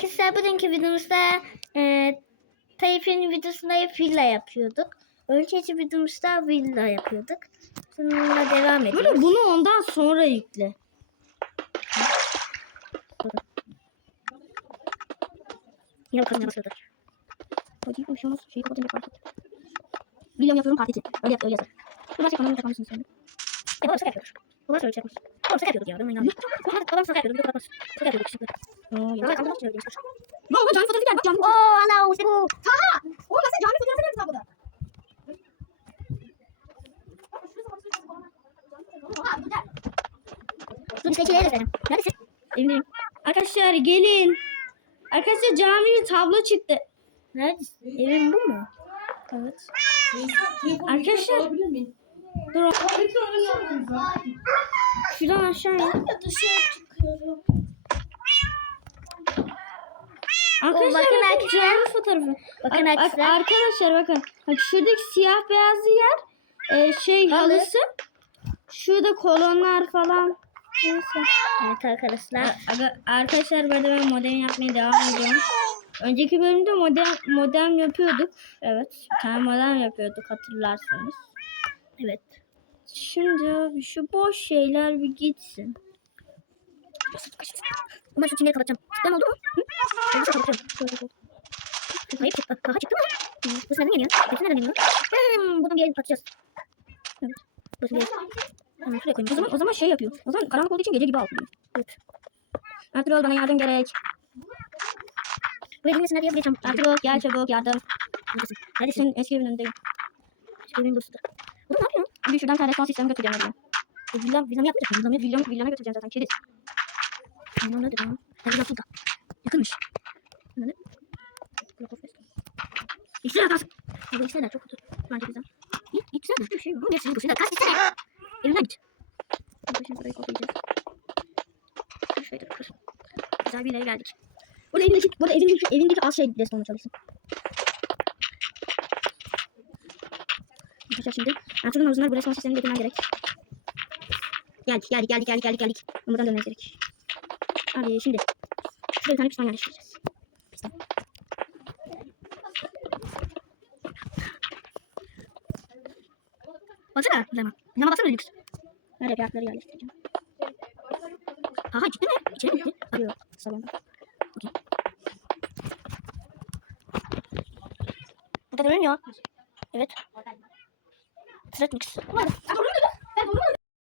Arkadaşlar bugünkü videomuzda e, Tayyip'in videosunda villa yapıyorduk. Önceki videomuzda villa yapıyorduk. Bununla devam ediyoruz. Böyle bunu ondan sonra yükle. Yine bakalım ne basıyordur. Hadi bir şey olmaz. Şeyi kapatınca fark et. William yapıyorum partisi. Öyle yap öyle yazar. Bu nasıl yapalım yapar mısın sen? Ya babam şaka yapıyordur. Babam şöyle yapmış. Babam şaka yapıyorduk ya. Ben inanmıyorum. babam şaka yapıyordu. Babam şaka yapıyorduk şimdi. Oo Babam kandırmak Bak bak cami fotoğrafı gel bak cami Oo ana işte bu. Oğlum sen cami fotoğrafı ne tabloda? Dur işte içeriye gösterelim. Neredesin? Evdeyim. Arkadaşlar gelin. Arkadaşlar caminin tablo çıktı. Neredesin? Evin bu mu? Evet. Arkadaşlar. Dur. Şuradan aşağıya. Arkadaşlar bakın cami fotoğrafı. Bakın Ar- ar- arkadaşlar. bakın. Bak şuradaki siyah beyazlı yer e, şey Halı. halısı. Şurada kolonlar falan. Neyse. Evet arkadaşlar. Aga- Arkadaşlar burada ben modem yapmaya devam ediyorum. Önceki bölümde modem modem yapıyorduk. Evet. Bir tane modem yapıyorduk hatırlarsanız. Evet. Şimdi şu boş şeyler bir gitsin. Şu çimleri kapatacağım. Çıkan oldu mu? Hı? Ben bunu kapatacağım. Hayır çıktı. Kaha çıktı mı? Bu nereden geliyor? Hepsi nereden geliyor? Hmm, buradan bir yere atacağız. Evet. Burası bir. Tamam şuraya O koyayım. zaman o zaman şey yapıyor. O zaman karanlık olduğu için gece gibi algılıyor. Evet. Ertuğrul bana yardım gerek. Buraya girmesinler diye buraya çam. Ertuğrul gel çabuk yardım. Neredesin? Neredesin? Eski evindeyim. İşte benim dostum. Bu da ne yapıyor? Bir şuradan respons sistemi götüreceğim oraya. Bu villam, villam yapmayacak. Villam yapıyor. Villam, villama götüreceğim zaten. Keriz. Villam nedir ya? Villam burada. Yakınmış. Ne ne? İksir atarsın. Ya bu iksirler çok kötü. Bence güzel. Git, gitsene. Bir şey yok. Neyse, bu şeyler. Kaç gitsene. Elimden git. Şimdi burayı kopyayacağız. Şöyle dur. Güzel bir yere geldik. Burada evindeki, burada evindeki, evindeki az şey restoranu çalışsın. Arkadaşlar şimdi Ertuğrul'un havuzundan bu resmen sistemini getirmem gerek. Geldik, geldik, geldik, geldik, geldik, geldik. Buradan dönmemiz gerek. Hadi şimdi. Şuraya bir tane piston yerleştireceğiz. Baksana Villam'a. Villam'a baksana lüks. Nerede kıyafetleri yerleştireceğim. Aha ciddi mi? İçeri mi gitti? Arıyor salonda. Okey. Burada görünmüyor. Evet. Thread mix. Nerede?